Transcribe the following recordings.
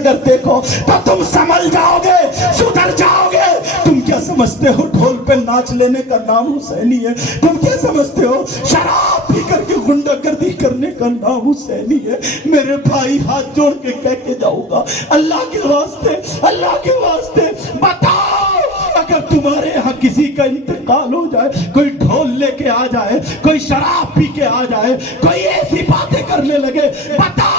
اگر دیکھو تو تم سنبھل جاؤ گے، سدھر جاؤ گے۔ تم کیا سمجھتے ہو ڈھول پہ ناچ لینے کا نام حسینی ہے؟ تم کیا سمجھتے ہو شراب پی کر کے غنڈہ گردی کرنے کا نام حسینی ہے؟ میرے بھائی ہاتھ جوڑ کے کہہ کے جاؤں گا، اللہ کے واسطے، اللہ کے واسطے بتاؤ، اگر تمہارے یہاں کسی کا انتقال ہو جائے، کوئی ڈھول لے کے آ جائے، کوئی شراب پی کے آ جائے، کوئی ایسی باتیں کرنے لگے، بتاؤ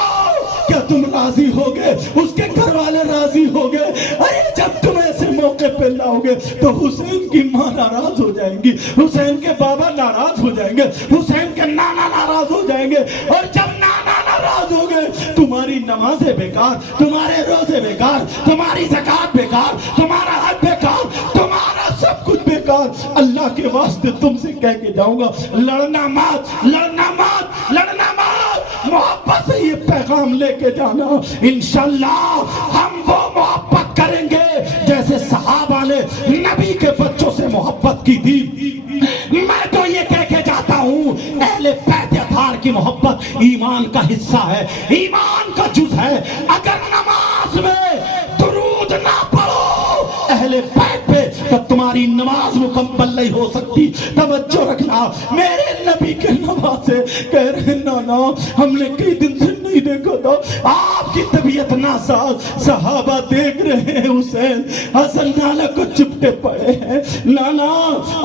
کیا تم راضی ہوگے؟ اس کے گھر والے راضی ہوگے؟ ارے جب تم ایسے موقع پہ لاؤ گے تو حسین کی ماں ناراض ہو جائیں گی، حسین کے بابا ناراض ہو جائیں گے، حسین کے نانا ناراض ہو جائیں گے، اور جب نانا ناراض ہو گئے تمہاری نمازیں بیکار، تمہارے روزے بیکار، تمہاری زکات بیکار، تمہارا حج بیکار، تمہارا سب کچھ بیکار۔ اللہ کے واسطے تم سے کہہ کے جاؤں گا، لڑنا مات، لڑنا مات، لڑنا مات، محبت سے یہ پیغام لے کے جانا۔ انشاءاللہ ہم وہ محبت کریں گے جیسے صحابہ نے نبی کے بچوں سے محبت کی تھی۔ میں تو یہ کہہ کے جاتا ہوں اہل بیت اطہار کی محبت ایمان کا حصہ ہے، ایمان کا جز ہے۔ اگر نماز میں درود نہ پڑھو اہل بیت پہ تو تمہاری نماز مکمل نہیں ہو سکتی۔ توجہ رکھنا، میرے نبی کے نواسے کہہ رہے نانا ہم نے کئی دن سے نہیں دیکھا تھا، آپ کی طبیعت ناساز، صحابہ دیکھ رہے ہیں حسین حسن نانا کو چپٹے پڑے ہیں، نانا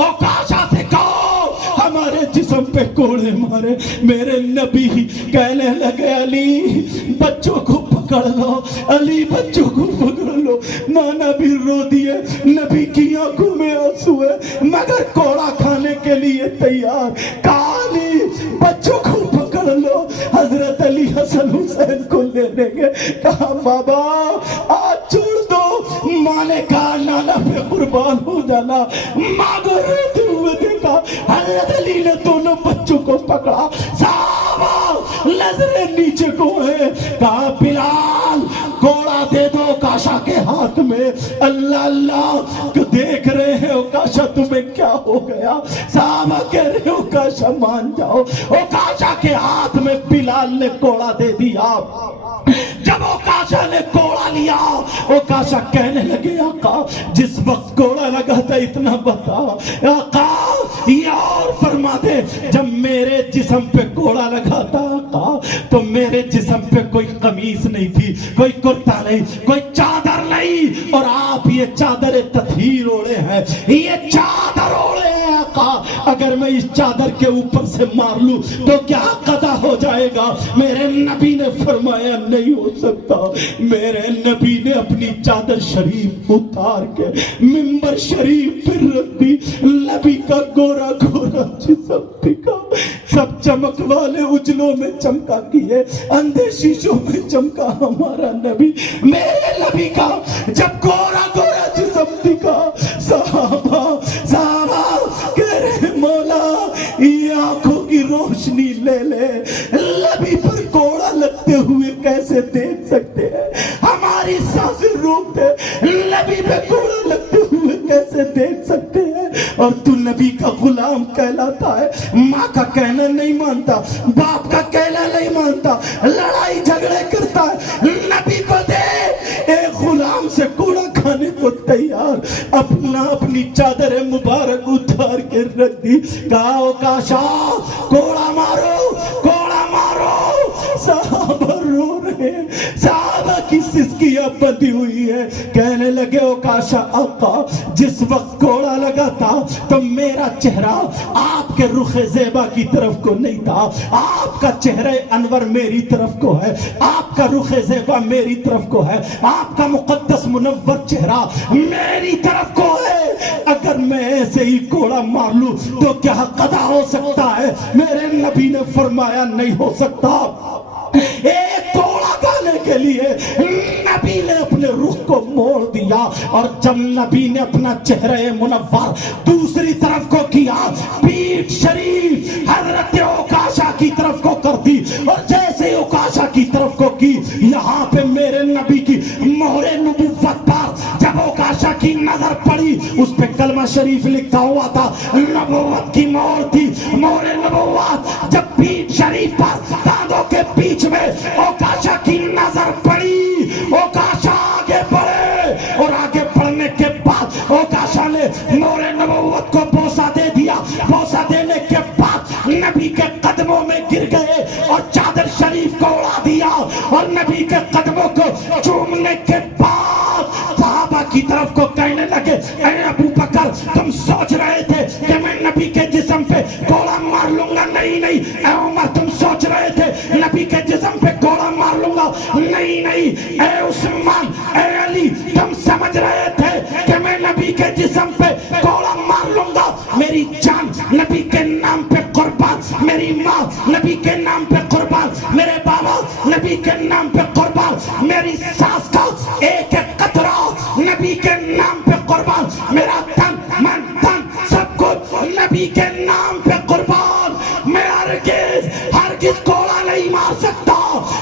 اوکاشا سے کہو ہمارے جسم پہ کوڑے مارے۔ میرے نبی کہنے لگے علی بچوں کو پکڑ لو، علی بچوں کو پکڑ لو۔ نانا بھی رو دیے، نبی کی آنکھوں میں آنسو ہے مگر کوڑا کھانے کے لیے تیار۔ کہا علی بچوں کو پکڑ لو، حضرت علی حسن حسین کو لے لیں گے۔ کہا بابا آج چھوڑ دو۔ ماں نے کہا نانا پہ قربان ہو جانا۔ ماں کو روتے ہوئے دیکھا، حضرت علی نے دونوں بچوں کو پکڑا، صحابہ نظریں نیچے کو ہیں۔ کہا بلال کوڑا دے دو کاشا کے ہاتھ میں۔ اللہ اللہ دیکھ رہے ہیں اوکاشا تمہیں کیا ہو گیا؟ صحابہ کہہ رہے ہو اوکاشا مان جاؤ۔ اوکاشا کے ہاتھ میں بلال نے کوڑا دے دیا۔ جب اوکاشا نے کوڑا لیا اوکاشا کہنے لگے آقا جس وقت کوڑا لگا تھا اتنا بتا، آقا یہ اور فرما دے جب میرے جسم پہ کوڑا لگا تھا آقا تو میرے جسم پہ کوئی قمیص نہیں تھی، کوئی کرتا نہیں، کوئی چادر نہیں، اور آپ یہ چادر تطہیر اوڑے ہیں، یہ چادر اوڑے ہیں آقا، اگر میں اس چادر کے اوپر سے مار لوں تو کیا قضا ہو جائے گا؟ میرے نبی نے فرمایا نہیں ہو سکتا۔ میرے نبی نے اپنی چادر شریف اتار کے منبر شریف پر رکھ دی، نبی کا گورا گورا جسم دکھا، سب چمک والے اجلوں میں چمکا کیے، اندھے شیشوں میں چمکا ہمارا نبی۔ میرے نبی کا جب گورا گورا جسم دکھا صحابہ کہہ رہے مولا یہ آنکھوں کی روشنی لے لے، نبی پر کوڑا لگتے ہوئے کیسے دیکھ سکتے ہیں؟ ہماری سانسیں روک دے، نبی پہ کوڑا لگتے ہوئے کیسے دیکھ سکتے ہیں؟ اور تو نبی کا غلام کہلاتا ہے، ماں کا کہنا نہیں مانتا، باپ کا کہنا نہیں مانتا، لڑائی جھگڑے کرتا ہے، نبی کو دے ایک غلام سے کوڑا کھانے کو تیار، اپنی چادر مبارک اتار کے رکھ دی۔ کہا اوکاشا کوڑا مارو، کوڑا مارو۔ صحابہ رو رہے ہیں، صحابہ کی سسکیاں بندھی ہوئی ہے، کہنے لگے اوکاشا آقا جس وقت کوڑا لگا تھا تو میرا چہرہ آپ کے رخ زیبا کی طرف کو نہیں تھا، آپ کا چہرہ انور میری طرف کو ہے، آپ کا رخ زیبا میری طرف کو ہے، آپ کا مقدس منور چہرہ میری طرف کو ہے، اگر میں ایسے ہی کوڑا مار لوں تو کیا قضا ہو سکتا ہے؟ میرے نبی نے فرمایا نہیں ہو سکتا۔ ایک کوڑا کھانے کے لیے نبی نے اپنے رخ کو موڑ دیا، اور جب نبی نے اپنا چہرہ منور دوسری طرف کو کیا، پیٹھ شریف حضرت اوکاشا کی طرف کو کر دی، اور جیسے اوکاشا کی طرف کو کی یہاں پہ میرے نبی کی مہر نبوت پر جب اوکاشا کی نظر پڑی اس پہ کلمہ شریف لکھا ہوا تھا، نبوت کی مہر تھی، مہر نبوت۔ جب پیٹھ شریف پر دانتوں کے بیچ میں اوکاشا کی نظر پڑی، اوکاشا بوسہ دینے کے بعد نبی کے قدموں میں گر گئے اور چادر شریف کو اڑا دیا، اور نبی کے قدموں کو چومنے کے بعد صحابہ کی طرف کو کہنے لگے اے ابو بکر تم سوچ رہے تھے کہ میں نبی کے جسم پہ کوڑا مار لوں گا؟ نہیں نہیں۔ اے عمر تم سوچ رہے تھے نبی کے جسم پہ کوڑا مار لوں گا؟ نہیں نہیں۔ اے عثمان، اے علی، تم سمجھ رہے تھے کہ میں نبی کے جسم پہ کوڑا مار لوں گا؟ میری جان نبی کے نام پہ قربان، میری ماں نبی کے نام پہ قربان، میرے بابا نبی کے نام پہ قربان، میری ساس کا ایک ایک قطرہ نبی کے نام پہ قربان، میرا تن من تن سب کچھ نبی کے نام پہ قربان۔ میں ہرگز کوڑا نہیں مار سکتا۔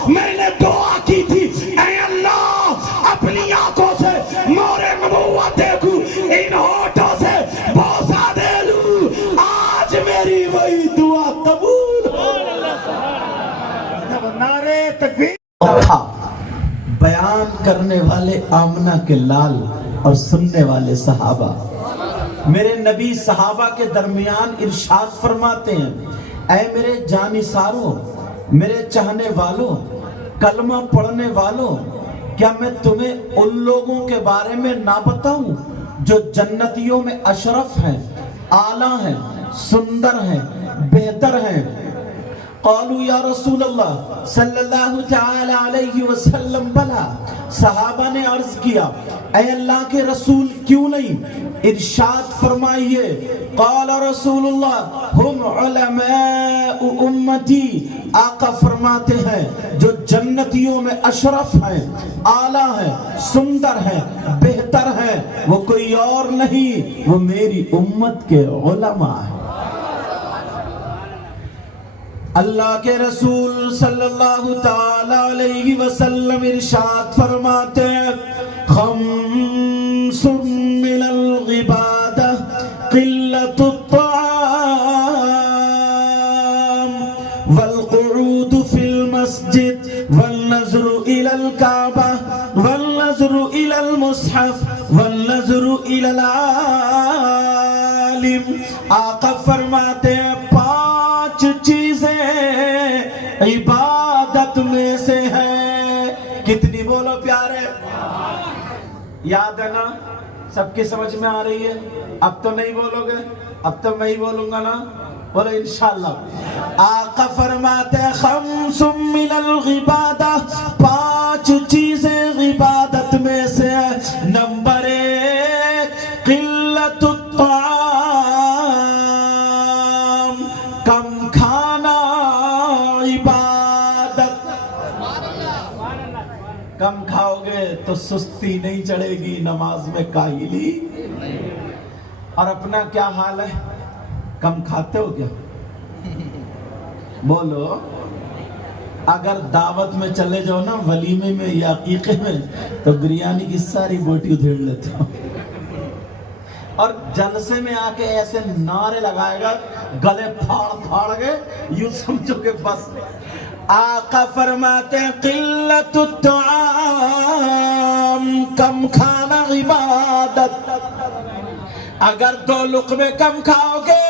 میں نے دعا کی تھی اے اللہ اپنی آنکھوں سے مور نبوت دیکھوں، ان ہونٹوں سے بوسہ دے لوں۔ آج میری وہی دعا قبول ہو۔ نعرے تکبیر۔ بیان کرنے والے آمنہ کے لال اور سننے والے صحابہ، میرے نبی صحابہ کے درمیان ارشاد فرماتے ہیں اے میرے جانثاروں، میرے چاہنے والوں، کلمہ پڑھنے والوں، کیا میں تمہیں ان لوگوں کے بارے میں نہ بتاؤں جو جنتیوں میں اشرف ہیں، اعلیٰ ہیں، سندر ہیں، بہتر ہیں؟ قالوا یا رسول اللہ صلی اللہ تعالی علیہ وسلم بلا، صحابہ نے عرض کیا اے اللہ کے رسول کیوں نہیں؟ ارشاد فرمائیے قال رسول اللہ ہم علماء امتی، آقا فرماتے ہیں جو جنتیوں میں اشرف ہیں، اعلیٰ ہیں، سندر ہیں، بہتر ہیں، وہ کوئی اور نہیں، وہ میری امت کے علماء ہیں۔ اللہ کے رسول صلی اللہ تعالی علیہ وسلم ارشاد فرماتے ہیں خمس من العبادہ قلت الطعام والقعود فی المسجد والنظر الى الكعبہ والنظر الى المصحف والنظر الى العالم۔ آقا فرماتے ہیں پانچ چیزیں عبادت میں سے ہے۔ کتنی بولو پیارے؟ یاد ہے نا؟ سب کی سمجھ میں آ رہی ہے؟ اب تو نہیں بولو گے؟ اب تو میں ہی بولوں گا نا؟ بولو انشاءاللہ۔ آقا فرماتے ہیں خمس من العبادہ، پانچ چیزیں عبادت میں سے ہے۔ نمبر ایک قلت الطعام، کم کھانا عبادت۔ کم کھاؤ گے تو سستی نہیں چڑھے گی، نماز میں کاہلی۔ اور اپنا کیا حال ہے؟ کم کھاتے ہو کیا؟ بولو۔ اگر دعوت میں چلے جاؤ نا، ولیمے میں یا عقیقے میں، تو بریانی کی ساری بوٹی ادھیڑ لیتے ہو، اور جلسے میں آ کے ایسے نعرے لگائے گا گلے پھاڑ پھاڑ کے، یوں سمجھو کہ بس۔ آقا فرماتے ہیں قلت الطعام، کم کھانا عبادت۔ اگر دو لقمے کم کھاؤ گے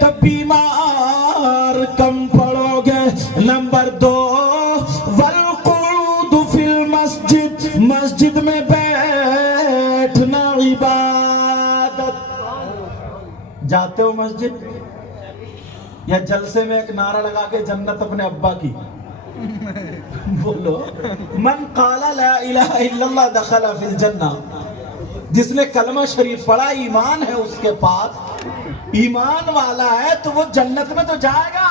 تو بیمار کم پڑو گے۔ نمبر دو والقعود فی المسجد، مسجد میں بیٹھنا عبادت۔ جاتے ہو مسجد یا جلسے میں ایک نعرہ لگا کے جنت اپنے ابا کی؟ بولو من قال لا الہ الا اللہ دخل فی الجنہ۔ جس نے کلمہ شریف پڑھا، ایمان ہے اس کے پاس، ایمان والا ہے تو وہ جنت میں تو جائے گا،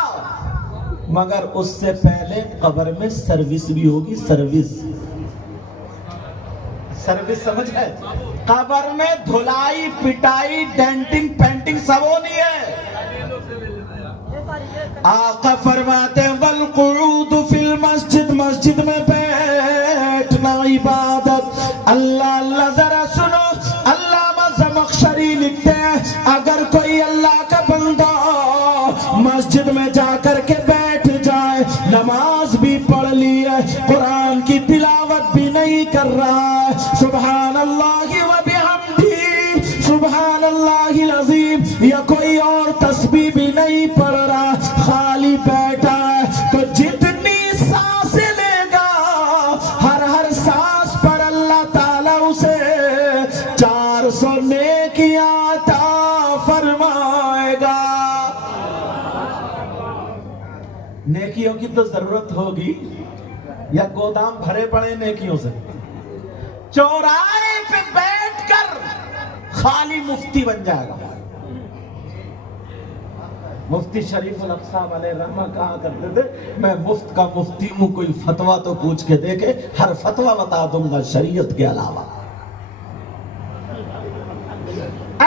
مگر اس سے پہلے قبر میں سروس بھی ہوگی۔ سروس سمجھ ہے؟ قبر میں دھلائی پٹائی ڈینٹنگ پینٹنگ سب ہونی ہے۔ آقا فرماتے ہیں والقعود فی المسجد، مسجد میں بیٹھنا عبادت۔ اللہ اللہ ذرا سنو، علامہ زمخشری لکھتے ہیں اگر کوئی اللہ کا بندہ مسجد میں جا کر کے بیٹھ جائے، نماز بھی پڑھ لی ہے، قرآن کی تلاوت بھی نہیں کر رہا ہے، سبحان اللہ و بحمدہ سبحان اللہ العظیم یا کوئی اور تسبیح بھی نہیں پڑھ رہا، خالی بیٹھا ہے، تو جتنی سانسیں لے گا ہر سانس پر اللہ تعالیٰ اسے 400 نیکیاں عطا فرمائے گا۔ نیکیوں کی تو ضرورت ہوگی یا گودام بھرے پڑے نیکیوں سے؟ چوراہے پہ بیٹھ کر خالی مفتی بن جائے گا۔ مفتی شریف الاقصیٰ علیہ رحمہ کہا کرتے تھے میں مفت کا مفتی ہوں، کوئی فتویٰ تو پوچھ کے دیکھے، ہر فتویٰ بتا دوں گا شریعت کے علاوہ۔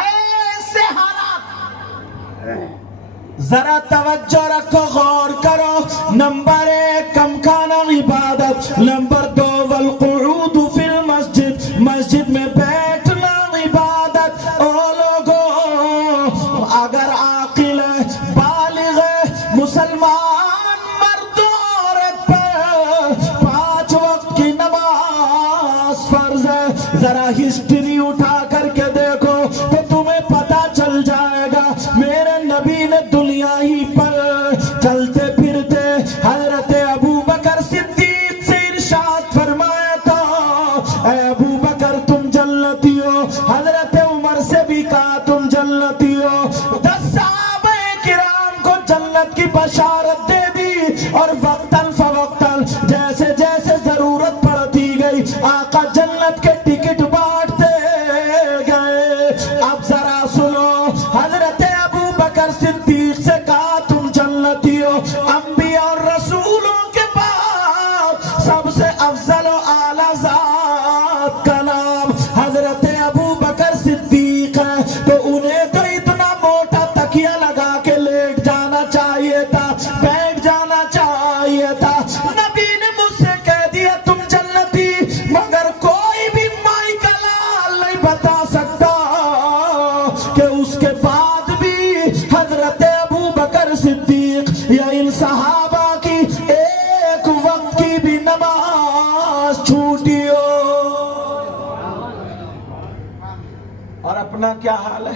ایسے حالات، ذرا توجہ رکھو، غور کرو۔ نمبر 1 کم کھانا عبادت، نمبر 2 والقعود فی المسجد، مسجد میں بیٹھنا عبادت۔ او لوگو، اگر عاقل ہے، بالغ ہے، مسلمان مرد و عورت پہ 5 وقت کی نماز فرض ہے۔ ذرا ہسٹری اٹھا کر کے دیکھو تو تمہیں پتا چل جائے گا۔ میرے نبی نے دنیا ہی پر چلتے پھرتے حضرت ابو بکر صدیق سے ارشاد فرمایا تھا، اے ابو بکر تم جنتی ہو۔ حضرت عمر سے بھی کہا تم جنتی ہو۔ 10 صحابہ کرام کو جنت کی بشارت دے دی، اور وقتاً فوقتاً جیسے جیسے ضرورت پڑتی گئی آقا جنت کے ٹکٹ بانٹتے گئے۔ اب ذرا سنو، حضرت ابو بکر صدیق سے کہا تم جنتی ہو۔ انبیاء اور رسولوں کے بعد سب سے افضل و اعلیٰ ذات کا نام حضرت ابو بکر صدیق ہے، تو انہیں تو اتنا موٹا تکیہ لگا کے لیٹ جانا چاہیے تھا، بیٹھ جانا چاہیے تھا۔ نبی نے مجھ سے کہہ دیا تم جنتی، مگر کوئی بھی مائی کا لال نہیں بتا سکتا کہ اس کے بعد بھی حضرت ابو بکر صدیق یا ان صحابہ کی ایک وقت کی بھی نماز چھوٹی ہو۔ اور اپنا کیا حال ہے؟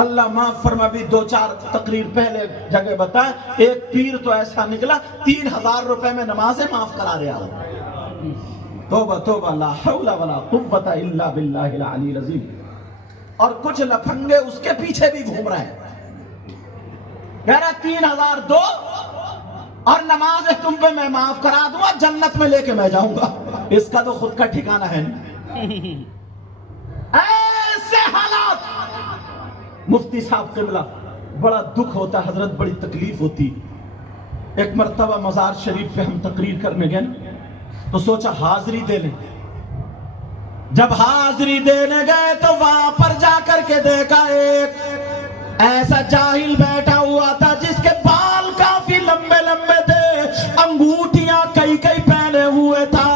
اللہ معاف فرما، بھی 2-4 تقریر پہلے جگہ بتائیں، ایک پیر تو ایسا نکلا 3000 روپے میں نمازیں معاف کرا رہا ہو۔ توبہ توبہ، لا حول ولا قوت الا باللہ العلی العظیم۔ اور کچھ لفنگے اس کے پیچھے بھی گھوم رہے ہیں، کہہ رہا 3000 دو اور نمازیں تم پہ میں معاف کرا دوں اور جنت میں لے کے میں جاؤں گا۔ اس کا تو خود کا ٹھکانہ ہے نہیں۔ ایسے حالات، مفتی صاحب قبلہ بڑا دکھ ہوتا ہے حضرت، بڑی تکلیف ہوتی۔ ایک مرتبہ مزار شریف پہ ہم تقریر کرنے گئے تو سوچا حاضری دے لیں۔ جب حاضری دینے گئے تو وہاں پر جا کر کے دیکھا ایک ایسا جاہل بیٹھا ہوا تھا جس کے بال کافی لمبے لمبے تھے، انگوٹھیاں کئی کئی پہنے ہوئے تھا،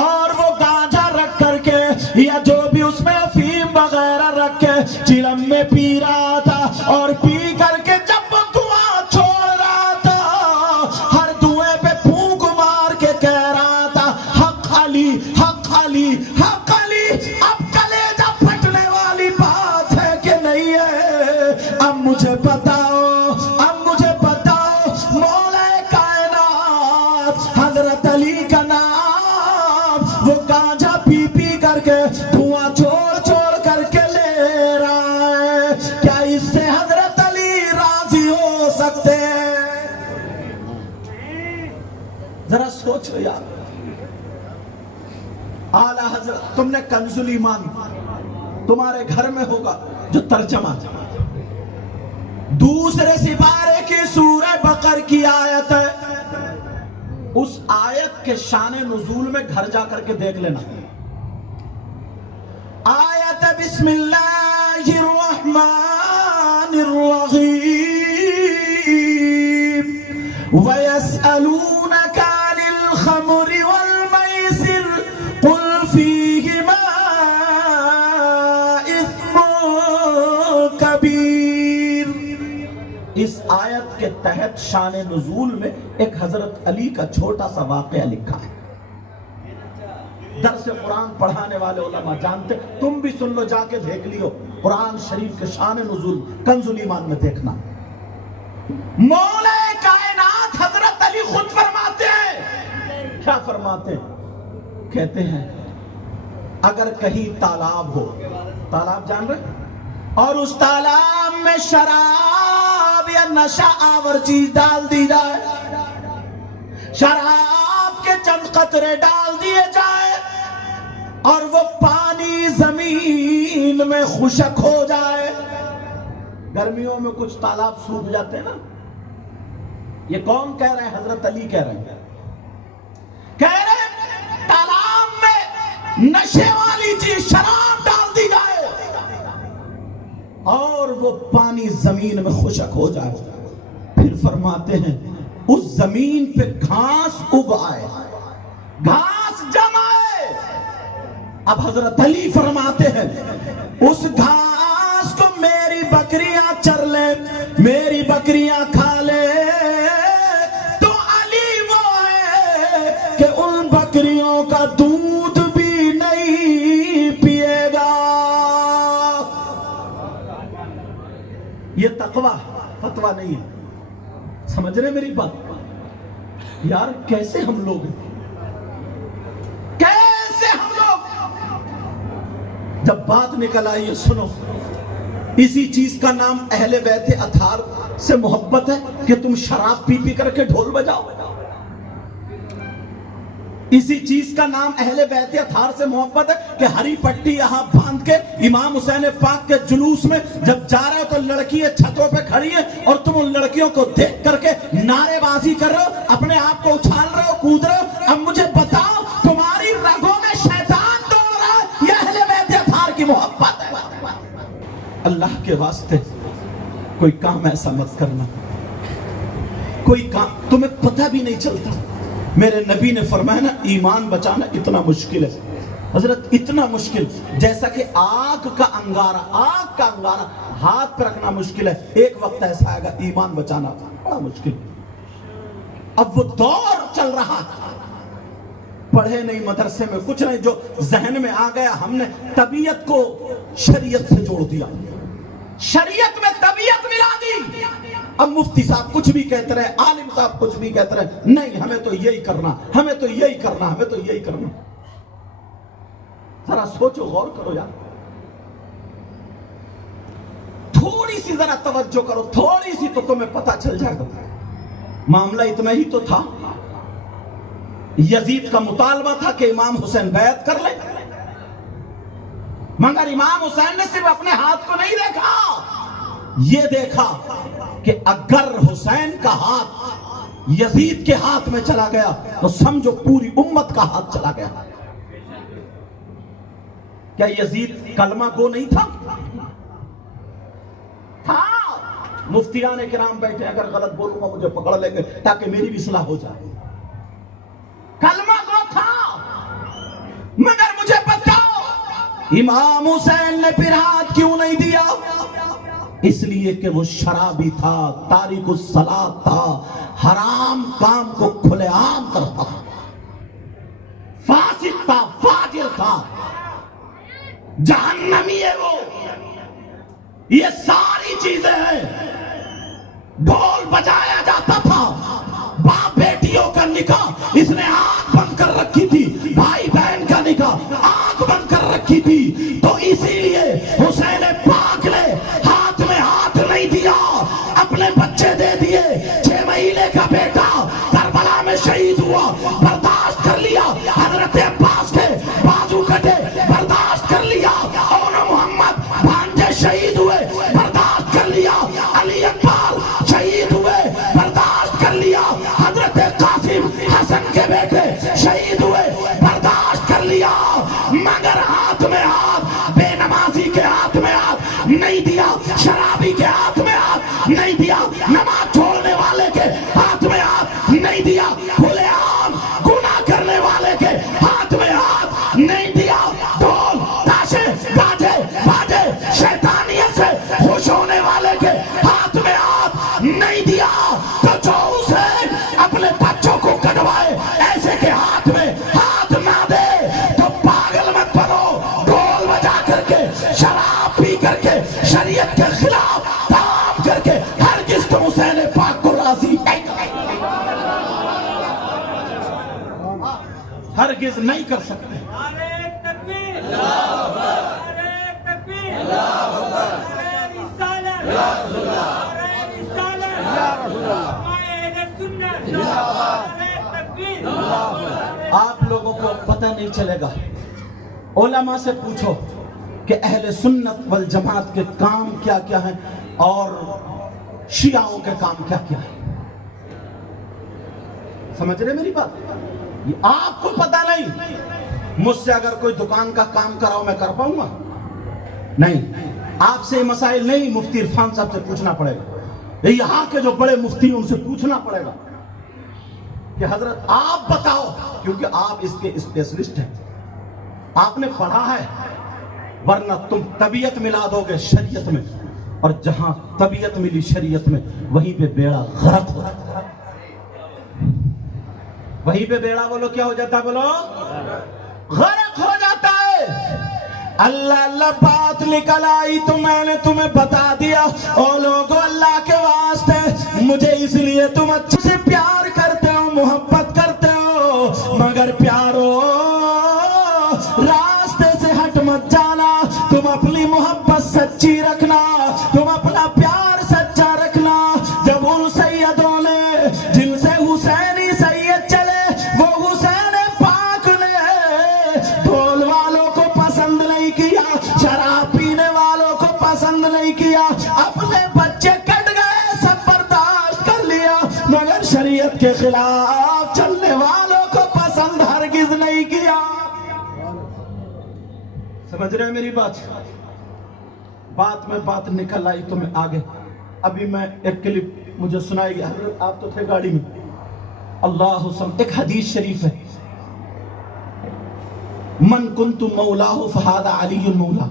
اور وہ گانجا رکھ کر کے یا جو بھی اس میں افیم وغیرہ رکھ کے چلم میں پی رہا تھا، اور پی کر کے جب وہ دعا چھوڑ رہا تھا ہر دعائے پہ پھونک مار کے کہہ رہا تھا حق علی حق علی حق علی۔ اب کلیجہ پھٹنے والی بات ہے کہ نہیں ہے؟ اب مجھے بتاؤ، اب مجھے بتاؤ، مولا کائنات حضرت علی کا نام وہ گانجا پی پی کر کے دھواں چھوڑ چھوڑ کر کے لے رہا ہے، کیا اس سے حضرت علی راضی ہو سکتے ہیں؟ ذرا سوچو یار۔ اعلیٰ حضرت، تم نے کنز الایمان تمہارے گھر میں ہوگا جو ترجمہ دوسرے سپارے کی سورہ بقر کی آیت ہے، اس آیت کے شان نزول میں گھر جا کر کے دیکھ لینا۔ آیت بسم اللہ الرحمن الرحیم، وَيَسْأَلُونَكَ عَنِ الْخَمْرِ وَالْمَيْسِرِ قُلْ فِيهِمَا إِثْمٌ كَبِيرٌ۔ اس آیت کے تحت شان نزول میں ایک حضرت علی کا چھوٹا سا واقعہ لکھا ہے۔ درس قرآن پڑھانے والے علماء جانتے، تم بھی سن لو، جا کے دیکھ لیو قرآن شریف کے شان نزول کنز الایمان میں دیکھنا۔ مولا کائنات حضرت علی خود فرماتے ہیں، کیا فرماتے ہیں؟ کہتے ہیں اگر کہیں تالاب ہو، تالاب جان رہے، اور اس تالاب میں شراب یا نشہ آور چیز ڈال دی جائے، شراب کے چند قطرے ڈال دیے جائے اور وہ پانی زمین میں خشک ہو جائے۔ گرمیوں میں کچھ تالاب سوکھ جاتے ہیں نا، یہ کون کہہ رہے ہیں؟ حضرت علی کہہ رہے ہیں، کہہ رہے ہیں تالاب میں نشے والی چیز شراب ڈال دی جائے اور وہ پانی زمین میں خشک ہو جائے، پھر فرماتے ہیں اس زمین پہ گھاس اگ آئے، گھاس جم آئے۔ اب حضرت علی فرماتے ہیں اس گھاس کو میری بکریاں چر لے، میری بکریاں کھا لے، تو علی وہ ہے کہ ان بکریوں کا دودھ بھی نہیں پیے گا۔ یہ تقویٰ فتویٰ نہیں ہے، سمجھ رہے میری بات؟ یار کیسے ہم لوگ ہیں، کیسے ہم لوگ، جب بات نکل آئی ہے سنو، اسی چیز کا نام اہل بیت اطہار سے محبت ہے کہ تم شراب پی پی کر کے ڈھول بجاؤ؟ اسی چیز کا نام اہل بیت اطہار سے محبت ہے کہ ہری پٹی یہاں باندھ کے امام حسین پاک کے جلوس میں جب جا رہے ہو تو لڑکیاں چھتوں پہ کھڑی ہیں اور تم ان لڑکیوں کو دیکھ کر کے نعرے بازی کر رہے ہو، اپنے آپ کو اچھال رہے ہو، کود رہے ہو؟ اب مجھے بتاؤ تمہاری رگوں میں شیطان دوڑ رہا ہے یا اہل بیت اطہار کی محبت ہے؟ اللہ کے واسطے کوئی کام ایسا مت کرنا، کوئی کام تمہیں پتہ بھی نہیں چلتا۔ میرے نبی نے فرمایا نا ایمان بچانا اتنا مشکل ہے حضرت، اتنا مشکل جیسا کہ آگ کا انگارہ ہاتھ پر رکھنا مشکل ہے، ایک وقت ایسا آئے گا ایمان بچانا بڑا مشکل۔ اب وہ دور چل رہا، پڑھے نہیں مدرسے میں کچھ نہیں، جو ذہن میں آ گیا ہم نے طبیعت کو شریعت سے جوڑ دیا، شریعت میں طبیعت ملا دی۔ اب مفتی صاحب کچھ بھی کہتے رہے، عالم صاحب کچھ بھی کہتے رہے، نہیں ہمیں تو یہی کرنا، ہمیں تو یہی کرنا، ہمیں تو یہی کرنا۔ ذرا سوچو، غور کرو یار، تھوڑی سی ذرا توجہ کرو، تھوڑی سی تو تمہیں پتہ چل جائے گا۔ معاملہ اتنا ہی تو تھا، یزید کا مطالبہ تھا کہ امام حسین بیعت کر لیں، مگر امام حسین نے صرف اپنے ہاتھ کو نہیں دیکھا، یہ دیکھا کہ اگر حسین کا ہاتھ یزید کے ہاتھ میں چلا گیا تو سمجھو پوری امت کا ہاتھ چلا گیا۔ کیا یزید کلمہ گو نہیں تھا؟ تھا۔ مفتیان کرام بیٹھے، اگر غلط بولوں گا مجھے پکڑ لیں گے تاکہ میری بھی اصلاح ہو جائے۔ کلمہ گو تھا، مگر مجھے بتاؤ امام حسین نے پھر ہاتھ کیوں نہیں دیا؟ اس لیے کہ وہ شرابی تھا، تارک الصلاۃ تھا، حرام کام کو کھلے عام کرتا تھا، فاسق تھا، فاجر تھا، جہنمی ہے وہ۔ یہ ساری چیزیں ہیں۔ ڈھول بجایا جاتا تھا، باپ بیٹیوں کا نکاح اس نے آنکھ بند کر رکھی تھی، بھائی بہن کا نکاح آنکھ بند کر رکھی تھی، تو اسی لیے حسین پاک نے ہاتھ میں ہاتھ نہیں دیا، اپنے بچے دے دیے۔ 6 مہینے کا بیٹا کربلا میں شہید ہوا، برداشت کر لیا، حضرت عباس کے بازو کٹے، برداشت کر لیا، اور محمد بھانجے شہید ہوئے، برداشت کر لیا، علی اکبر شہید ہوئے، برداشت کر لیا، حضرت قاسم حسن کے بیٹے شہید ہوئے، برداشت کر لیا، مگر ہاتھ میں ہاتھ بے نمازی کے ہاتھ میں ہاتھ نہیں دیا، شرابی کے ہاتھ میں ہاتھ نہیں دیا، نماز چھوڑنے والے کے ہاتھ میں ہاتھ نہیں دیا، کھلے عام گناہ کرنے والے کے ہاتھ میں ہاتھ نہیں دیا، ڈھول تاشے باجے شیطانیت سے خوش ہونے والے کے ہاتھ میں ہاتھ نہیں دیا۔ تو جو اسے اپنے بچوں کو کٹوائے ایسے کے ہاتھ میں ہاتھ نہ دے، تو ہرگز نہیں کر سکتے. نعرہ تکبیر، نعرہ تکبیر، نعرہ رسالت، نعرہ رسالت، اہل سنت، نعرہ تکبیر. آپ لوگوں کو پتہ نہیں چلے گا. علماء سے پوچھو کہ اہل سنت والجماعت کے کام کیا کیا ہیں اور شیعوں کے کام کیا کیا ہے. سمجھ رہے میری بات؟ یہ آپ کو پتہ نہیں. مجھ سے اگر کوئی دکان کا کام کراؤ میں کر پاؤں گا؟ نہیں. آپ سے مسائل نہیں مفتی عرفان صاحب سے پوچھنا پڑے گا. یہاں کے جو بڑے مفتی ہیں ان سے پوچھنا پڑے گا کہ حضرت آپ بتاؤ، کیونکہ آپ اس کے اسپیشلسٹ ہیں، آپ نے پڑھا ہے. ورنہ تم طبیعت ملا دو گے شریعت میں، اور جہاں طبیعت ملی شریعت میں وہیں پہ بیڑا غرق ہو جاتا ہے. وہیں پہ بیڑا بولو کیا ہو جاتا ہے؟ بولو غرق ہو جاتا ہے. اللہ اللہ بات نکل آئی تو میں نے تمہیں بتا دیا. او لوگو اللہ کے واسطے مجھے اس لیے تم اچھے سے پیار کرتے ہو، محبت کرتے ہو، مگر پیارو راستے سے ہٹ مت جانا. تم اپنی محبت سچی رکھنا، تم اپنا پیار سچا رکھنا. جب ان سیدوں نے جن سے حسینی سید چلے، وہ حسین پاک نے ڈھول والوں کو پسند نہیں کیا، شراب پینے والوں کو پسند نہیں کیا، اپنے بچے کٹ گئے سب برداشت کر لیا، مگر شریعت کے خلاف چلنے والوں کو پسند ہرگز نہیں کیا. سمجھ رہے ہیں میری بات؟ بات میں بات نکل آئی تو میں آگے. ابھی میں ایک کلپ مجھے سنائی گیا. حضرت آپ تو تھے گاڑی میں. اللہ سمجھ، ایک حدیث شریف ہے، من کنت مولاہ فہذا علی مولا.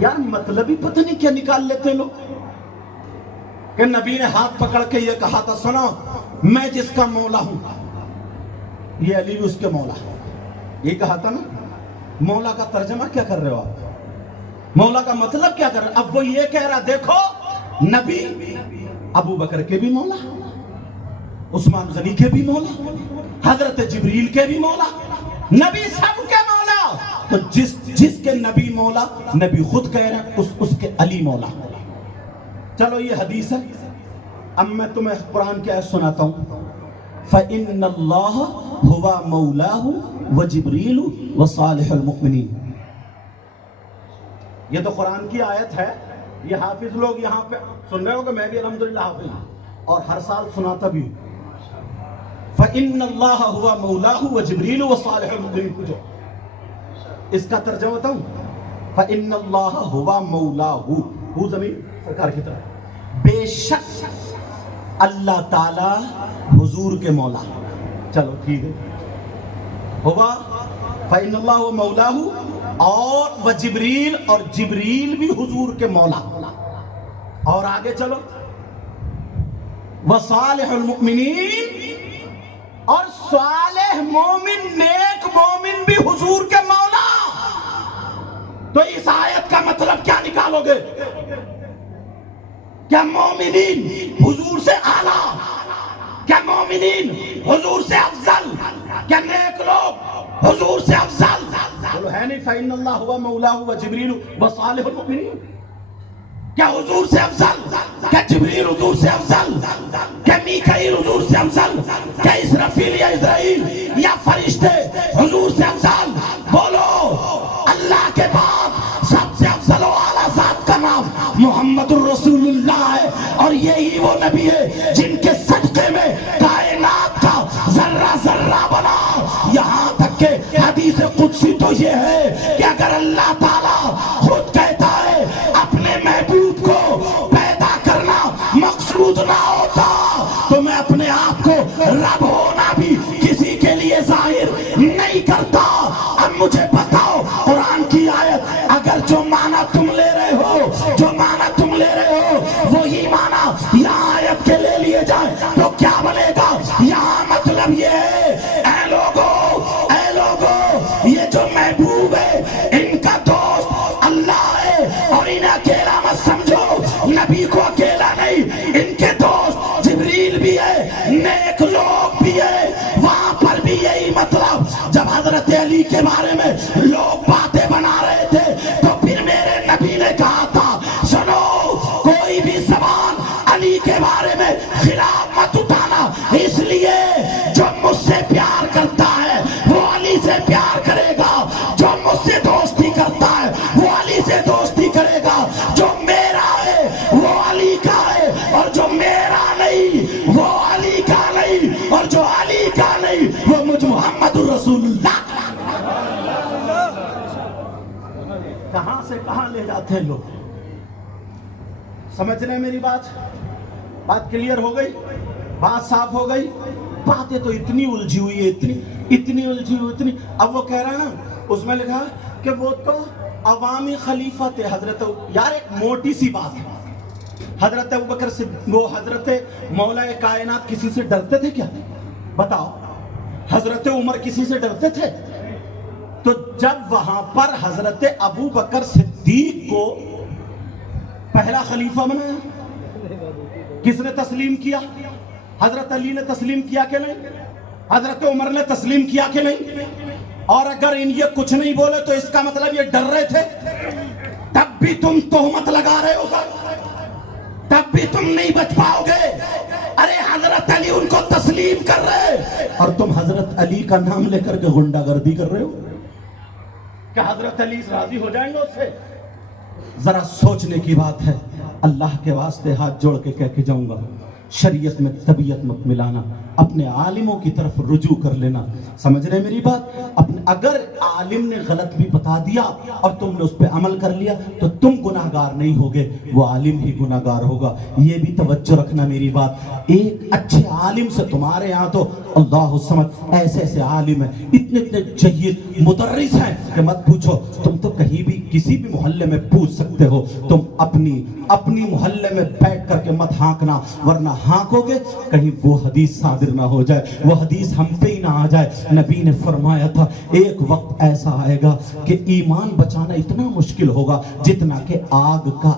یار مطلب ہی پتہ نہیں کیا نکال لیتے لوگ کہ نبی نے ہاتھ پکڑ کے یہ کہا تھا، سنو میں جس کا مولا ہوں یہ علی بھی اس کے مولا ہے. یہ کہا تھا نا. مولا کا ترجمہ کیا کر رہے ہو آپ؟ مولا کا مطلب کیا کر رہے؟ اب وہ یہ کہہ رہا دیکھو نبی ابو بکر کے بھی مولا، عثمان غنی کے بھی مولا، حضرت جبریل کے بھی مولا، نبی سب کے مولا. تو جس کے نبی مولا، نبی خود کہہ رہے ہیں اس کے علی مولا. چلو یہ حدیث ہے. اب میں تمہیں قرآن کی آیت سناتا ہوں. فَإِنَّ اللَّهَ هُوَ مَوْلَاهُ وَجِبْرِيلُ وَصَالِحُ الْمُؤْمِنِينَ. یہ تو قرآن کی آیت ہے. یہ حافظ لوگ یہاں پہ سن رہے ہو کہ میں بھی الحمدللہ حافظ ہوں اور ہر سال سناتا بھی ہوں. فَإِنَّ اللَّهَ هُوَ مَوْلَاهُ وَجِبْرِيلُ وَصَالِحُ الْمُؤْمِنِينَ. پوچھو اس کا ترجمہ بتاؤں. فَإِنَّ اللَّهَ هُوَ مَوْلَاهُ، ہو زمین سرکار کی طرف. بے شک اللہ تعالی حضور کے مولا. چلو ٹھیک ہے. ہوا فَإِنَّ اللَّهُ مَوْلَاهُ اور وجبریل، اور جبریل بھی حضور کے مولا. اور آگے چلو وصالح المؤمنین، اور صالح مومن نیک مومن بھی حضور کے مولا. تو اس آیت کا مطلب کیا نکالو گے؟ کیا مومنین حضور سے اعلیٰ؟ کیا مومنین حضور سے افضل؟ کیا نیک لوگ حضور سے افضل؟ بولو ہے نہیں. فَإِنَّ اللَّهَ هُوَ مَوْلَاهُ وَجِبْرِيلُ وَصَالِحُ الْمُؤْمِنِينَ. کیا حضور سے افضل؟ کیا جبریل حضور سے افضل؟ کیا میکائیل حضور سے افضل؟ کیا اسرافیل یا اسرائیل یا فرشتے حضور سے افضل؟ بولو اللہ کے بعد سب سے افضل و اعلیٰ ذات کا نام محمد الرسول اللہ ہے. اور یہی وہ نبی ہے جن کے صدقے میں کائنات کا ذرہ ذرہ بنا. یہاں تک کہ حدیث قدسی تو یہ ہے کہ اگر اللہ تعالیٰ خود کہتا ہے اپنے محبوب کو پیدا کرنا مقصود نہ ہوتا تو میں اپنے آپ کو رب ہونا بھی کسی کے لیے ظاہر نہیں کرتا. اب مجھے بتاؤ قرآن کی آیت اگر جو معنی تم لے رہے ہو، جو معنی تم لے رہے ہو وہی معنی یہاں آیت کے لے لیے جائیں تو کیا بنے گا؟ یہاں مطلب یہ ہے اے لوگو یہ جو محبوب ہے ان کا دوست اللہ ہے. اور انہیں اکیلا مت سمجھو، نبی کو اکیلا نہیں، ان کے دوست جبریل بھی ہے، نیک لوگ بھی ہے. وہاں پر بھی یہی حضرت علی کے بارے میں لوگ باتیں بنا رہے تھے تو پھر میرے نبی نے کہا تھا سنو کوئی بھی زبان علی کے بارے میں خلاف مت اٹھانا، اس لیے جو مجھ سے پیار کرتا ہے وہ علی سے پیار کرے گا، جو مجھ سے دوستی کرتا ہے وہ علی سے دوستی کرے گا، جو میرا ہے وہ علی کا ہے، اور جو میرا نہیں وہ علی کا نہیں، اور جو علی کا نہیں وہ مجھ محمد رسول اللہ۔ کہاں سے کہاں لے جاتے ہیں لوگ، سمجھ رہے ہیں میری بات کلیئر ہو گئی، بات صاف ہو گئی؟ باتیں تو اتنی الجھی ہوئی ہے، اتنی الجھی ہوئی، اب وہ کہہ رہا ہے نا، اس میں لکھا کہ وہ تو عوامی خلیفہ تھے حضرت، یار ایک موٹی سی بات ہے، حضرت ابوبکر سے وہ حضرت مولا کائنات کسی سے ڈرتے تھے کیا؟ بتاؤ، حضرت عمر کسی سے ڈرتے تھے؟ تو جب وہاں پر حضرت ابوبکر صدیق کو پہلا خلیفہ بنایا، کس نے تسلیم کیا؟ حضرت علی نے تسلیم کیا کہ نہیں؟ حضرت عمر نے تسلیم کیا کہ نہیں؟ اور اگر یہ کچھ نہیں بولے تو اس کا مطلب یہ ڈر رہے تھے، تب بھی تم تہمت لگا رہے ہو، تب بھی تم نہیں بچ پاؤ گے۔ ارے حضرت علی ان کو تسلیم کر رہے اور تم حضرت علی کا نام لے کر کے غنڈہ گردی کر رہے ہو، کہ حضرت علی راضی ہو جائیں گے اس سے؟ ذرا سوچنے کی بات ہے۔ اللہ کے واسطے ہاتھ جوڑ کے کہہ کے جاؤں گا، شریعت میں طبیعت مت ملانا، اپنے عالموں کی طرف رجوع کر لینا، سمجھ رہے میری بات؟ اگر عالم نے غلط بھی بتا دیا اور تم نے اس پہ عمل کر لیا تو تم گناہگار نہیں ہوگے، وہ عالم ہی گناہگار ہوگا، یہ بھی توجہ رکھنا میری بات۔ ایک اچھے عالم سے تمہارے یہاں تو اللہ الصمد ایسے ایسے عالم ہیں، اتنے جید مدرس ہیں کہ مت پوچھو، تم تو کہیں بھی کسی بھی محلے میں پوچھ سکتے ہو، تم اپنی محلے میں بیٹھ کر کے مت ہانکنا، ورنہ ہانکو گے کہیں وہ حدیث صادر نہ ہو جائے، وہ حدیث ہم پہ ہی نہ آ جائے۔ نبی نے فرمایا تھا ایک وقت ایسا آئے گا کہ ایمان بچانا اتنا مشکل ہوگا جتنا کہ آگ کا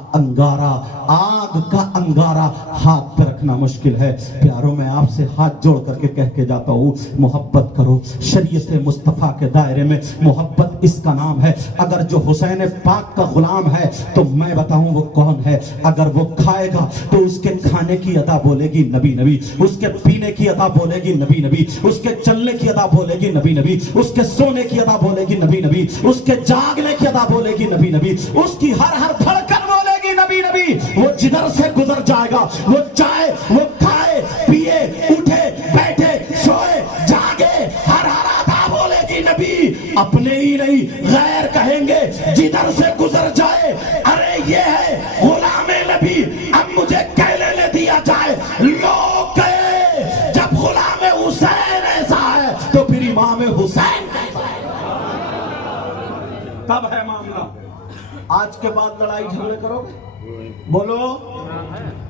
انگارہ ہاتھ پہ رکھنا مشکل ہے۔ پیاروں میں آپ سے ہاتھ جوڑ کر کے کہہ کے جاتا ہوں، محبت کرو، شریعت مصطفیٰ کے دائرے میں محبت اس کا نام ہے۔ اگر جو حسین پاک کا غلام ہے تو میں بتاؤں وہ کون ہے؟ اگر وہ کھائے گا تو اس کے کھانے کی ادا بولے گی نبی نبی، اس کے پینے کی ادا بولے گی نبی نبی، اس کے چلنے کی ادا بولے گی نبی نبی، اس کے سونے کی ادا بولے گی نبی نبی، اس کے جاگنے کی ادا بولے گی نبی نبی، اس کی ہر دھڑکن بولے گی نبی نبی۔ وہ جدھر سے گزر جائے گا، وہ چائے وہ کھائے پیے اٹھے بیٹھے سوئے جاگے، ہر ادا بولے گی نبی۔ اپنے ہی نہیں غیر کہیں گے جدھر سے گزر جائے، ارے یہ ہے غلام نبی، اب مجھے کہہ لینے دیا جائے۔ لوگ کہے جب غلام حسین ایسا ہے تو پھر امام حسین تب ہے معاملہ۔ آج کے بعد لڑائی جھگڑے کرو گے؟ بولو،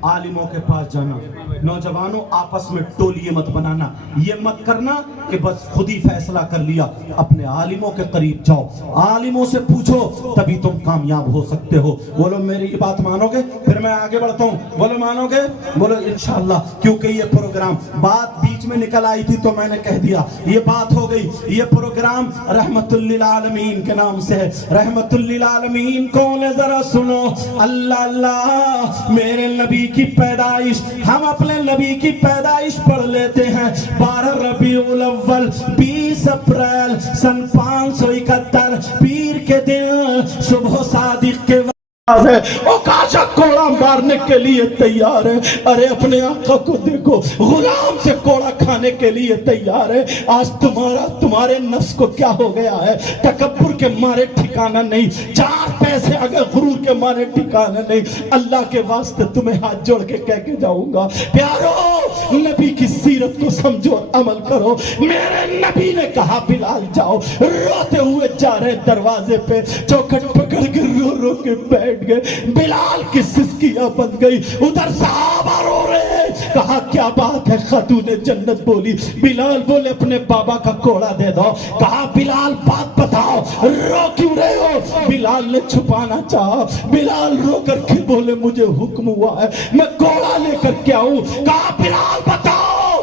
عالموں کے پاس جانا، نوجوانوں آپس میں ٹولیے مت بنانا، یہ مت کرنا کہ بس خود ہی فیصلہ کر لیا، اپنے عالموں کے قریب جاؤ، عالموں سے پوچھو، تبھی تم کامیاب ہو سکتے ہو۔ بولو میری بات مانو گے؟ پھر میں آگے بڑھتا ہوں، بولو مانو گے؟ بولو انشاءاللہ، کیونکہ یہ پروگرام بات بیچ میں نکل آئی تھی تو میں نے کہہ دیا، یہ بات ہو گئی۔ یہ پروگرام رحمت للعالمین کے نام سے ہے۔ رحمت للعالمین کون ہے ذرا سنو؟ اللہ اللہ، میرے نبی کی پیدائش، ہم اپنے نبی کی پیدائش پڑھ لیتے ہیں 12 ربیع الاول 20 اپریل سن 571، پیر کے دن صبح صادق کے اوکاشا کوڑا مارنے کے لیے تیار ہے۔ ارے اپنے آقا کو دیکھو، غلام سے کوڑا کھانے کے لیے تیار ہے۔ آج تمہارے نفس کو کیا ہو گیا ہے؟ تکبر کے مارے ٹھکانہ نہیں، 4 پیسے اگر غرور کے مارے ٹھکانہ نہیں۔ اللہ کے واسطے تمہیں ہاتھ جوڑ کے کہہ کے جاؤں گا، پیارو نبی کی سیرت کو سمجھو اور عمل کرو۔ میرے نبی نے کہا بلال جاؤ، روتے ہوئے جا رہے دروازے پہ، چوکھٹ پکڑ کے رو رو کے بیٹھ گئے۔ بلال کی سسکیاں بن گئی، ادھر صحابہ رو رہے ہیں۔ کہا کیا بات ہے؟ خاتون جنت بولی، بلال بولے اپنے بابا کا کوڑا دے دو۔ کہا بلال بات بتاؤ، رو کیوں رہے ہو؟ بلال نے چھپانا چاہا، بلال رو کر کے بولے مجھے حکم ہوا ہے میں کوڑا لے کر کے آؤں۔ کہا بلال بتاؤ